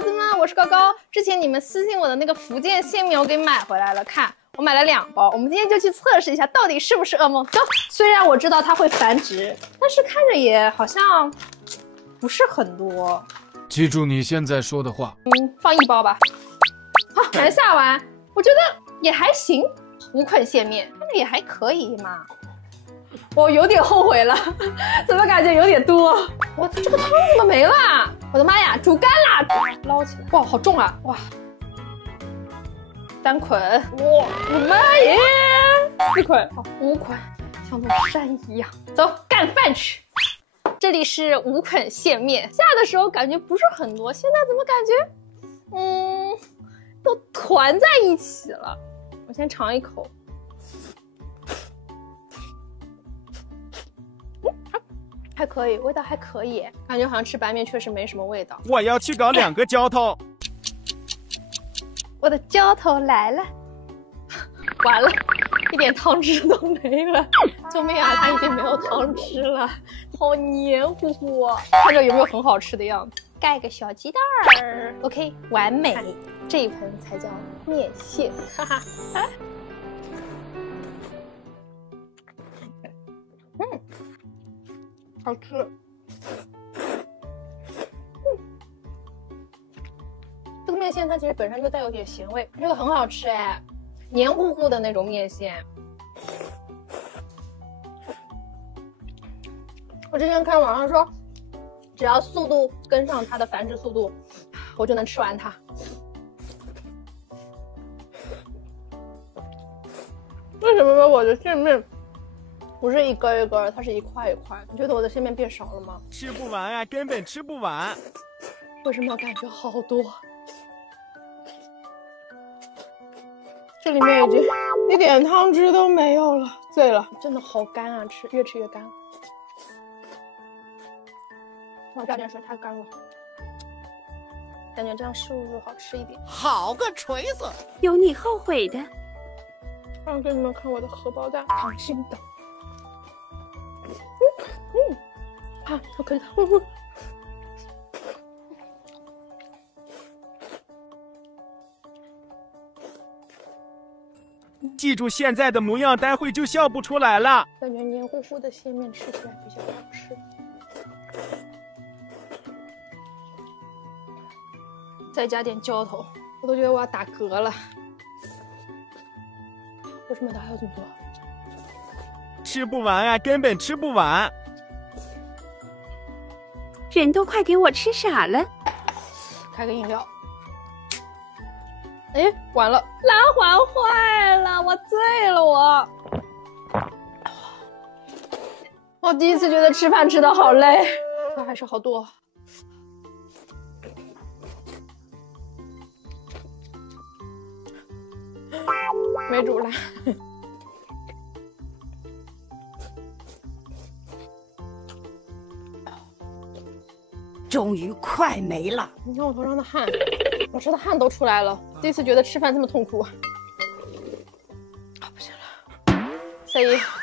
宝子们，我是高高。之前你们私信我的那个福建线面我给买回来了，看我买了2包，我们今天就去测试一下到底是不是噩梦。走，虽然我知道它会繁殖，但是看着也好像不是很多。记住你现在说的话。放1包吧。好，马上下完，我觉得也还行。无捆线面，看着也还可以嘛。我有点后悔了，怎么感觉有点多？我这个汤怎么没了？我的妈呀，煮干啦！捞起来，哇，好重啊！哇，3捆，哇，我的妈耶！4捆，哦，5捆，像座山一样。走，干饭去。这里是无捆线面，下的时候感觉不是很多，现在怎么感觉，都团在一起了。我先尝一口。还可以，味道还可以，感觉好像吃白面确实没什么味道。我要去搞2个浇头。我的浇头来了，完了，一点汤汁都没了，救命啊！它已经没有汤汁了，好黏糊糊，看着有没有很好吃的样子？盖个小鸡蛋儿 ，OK， 完美。这一盆才叫面线，哈哈。好吃。这个面线它其实本身就带有点咸味，这个很好吃哎，黏糊糊的那种面线。我之前看网上说，只要速度跟上它的繁殖速度，我就能吃完它。为什么我的线面不是一根一根，它是一块一块？你觉得我的线面变少了吗？吃不完啊，根本吃不完。为什么感觉好多？这里面已经一点汤汁都没有了，醉了，真的好干啊！越吃越干。我加点水，太干了，感觉这样是不是好吃一点？好个锤子！有你后悔的。让给你们看我的荷包蛋，溏心蛋。啊，好可以的。记住现在的模样，待会就笑不出来了。感觉黏糊糊的线面吃起来比较好吃。再加点浇头，我都觉得我要打嗝了。为什么它还有这么多？吃不完啊，根本吃不完。人都快给我吃傻了。开个饮料。哎，完了，拉环坏了，我醉了我。我第一次觉得吃饭吃的好累，它还是好多。没煮烂。终于快没了。你看我头上的汗，我吃的汗都出来了。第一次觉得吃饭这么痛苦。啊，不行了，3、2、1。